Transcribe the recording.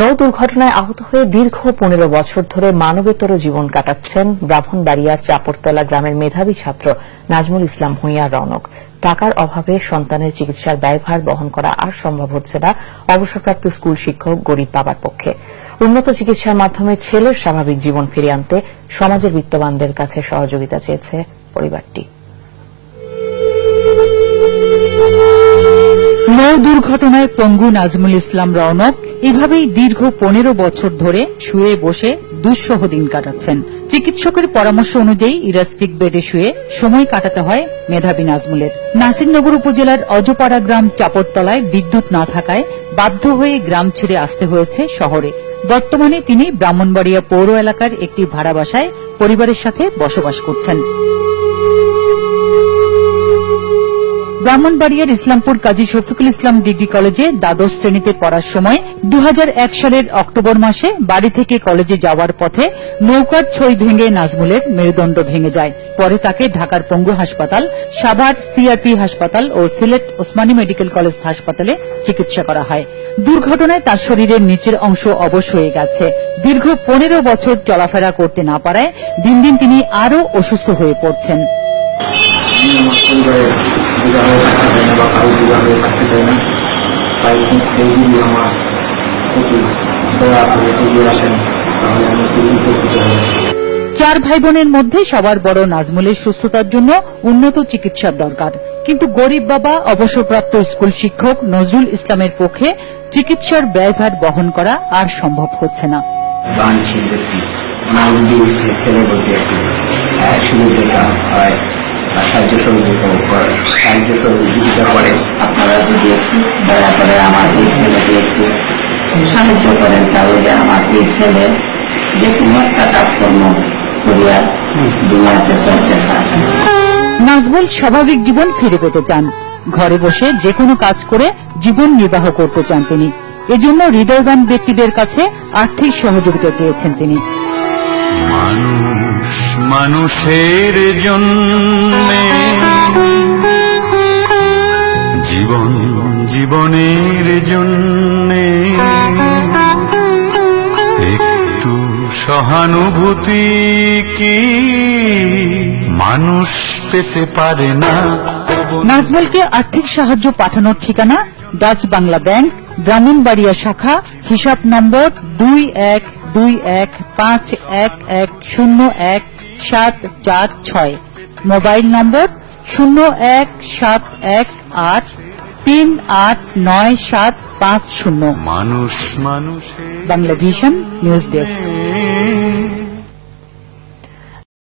নৌ দুর্ঘটনায় আহত হয়ে দীর্ঘ 15 বছর ধরে মানবেতর জীবন কাটাচ্ছেন ব্রাহ্মণবাড়িয়ার চাপড়তলা গ্রামের মেধাবী ছাত্র নাজমুল ইসলাম ভূঁইয়া রৌনক। টাকার অভাবে সন্তানের চিকিৎসার ব্যয়ভার বহন করা আর সম্ভব হচ্ছে না অবসরপ্রাপ্ত স্কুল শিক্ষক গরিব বাবার পক্ষে। উন্নত চিকিৎসার মাধ্যমে ছেলের স্বাভাবিক জীবন ফিরিয়ে আনতে সমাজের বিত্তবানদের কাছে সহযোগিতা চেয়েছে পরিবারটি। নৌ দুর্ঘটনায় পঙ্গু নাজমুল ইসলাম রৌনক এভাবেই দীর্ঘ 15 বছর ধরে শুয়ে বসে দুঃসহ দিন কাটাচ্ছেন। চিকিৎসকের পরামর্শ অনুযায়ী ইলাস্টিক বেডে শুয়ে সময় কাটাতে হয় মেধাবী নাজমুলের। নাসিরনগর উপজেলার অজপাড়া গ্রাম চাপড়তলায় বিদ্যুৎ না থাকায় বাধ্য হয়ে গ্রাম ছেড়ে আসতে হয়েছে শহরে। বর্তমানে তিনি ব্রাহ্মণবাড়িয়া পৌর এলাকার একটি ভাড়া বাসায় পরিবারের সাথে বসবাস করছেন। ব্রাহ্মণবাড়িয়ার ইসলামপুর কাজী শফিকুল ইসলাম ডিগ্রি কলেজে দ্বাদশ শ্রেণীতে পড়ার সময় 2001 সালের অক্টোবর মাসে বাড়ি থেকে কলেজে যাওয়ার পথে নৌকার ছই ভেঙে নাজমুলের মেরুদণ্ড ভেঙে যায়। পরে তাকে ঢাকার পঙ্গু হাসপাতাল, সাভার সিআরপি হাসপাতাল ও সিলেট ওসমানী মেডিকেল কলেজ হাসপাতালে চিকিৎসা করা হয়। দুর্ঘটনায় তার শরীরের নিচের অংশ অবশ হয়ে গেছে। দীর্ঘ 15 বছর চলাফেরা করতে না পারায় দিন দিন তিনি আরও অসুস্থ হয়ে পড়ছেন। চার ভাই বোনের মধ্যে সবার বড় নাজমুলের সুস্থতার জন্য উন্নত চিকিৎসার দরকার, কিন্তু গরিব বাবা অবসরপ্রাপ্ত স্কুল শিক্ষক নজরুল ইসলামের পক্ষে চিকিৎসার ব্যয়ভার বহন করা আর সম্ভব হচ্ছে না। সাহায্য সহযোগিতা করে আপনারা যদি একটু দয়া করে আমার এই ছেলেকে একটু সাহায্য করেন, তাহলে আমার এই ছেলে যে কোনো একটা কাজকর্ম করিয়া দুনিয়াতে চলতে চায়। নাজমুল স্বাভাবিক জীবন ফিরে পেতে চান, ঘরে বসে যে কোনো কাজ করে জীবন নির্বাহ করতে চান তিনি। এজন্য হৃদয়বান ব্যক্তিদের কাছে আর্থিক সহযোগিতা চেয়েছেন তিনি। মানুষের জন্যে জীবনের জন্যে একটু সহানুভূতি কি মানুষ পেতে পারে না। নাজমুলকে আর্থিক সাহায্য পাঠানোর ঠিকানা ডাচ বাংলা ব্যাংক, ব্রাহ্মণবাড়িয়া শাখা, হিসাব নম্বর 212511014746, মোবাইল নম্বর 017183899750। মানুষ বাংলা ভিশন নিউজ ডেস্ক।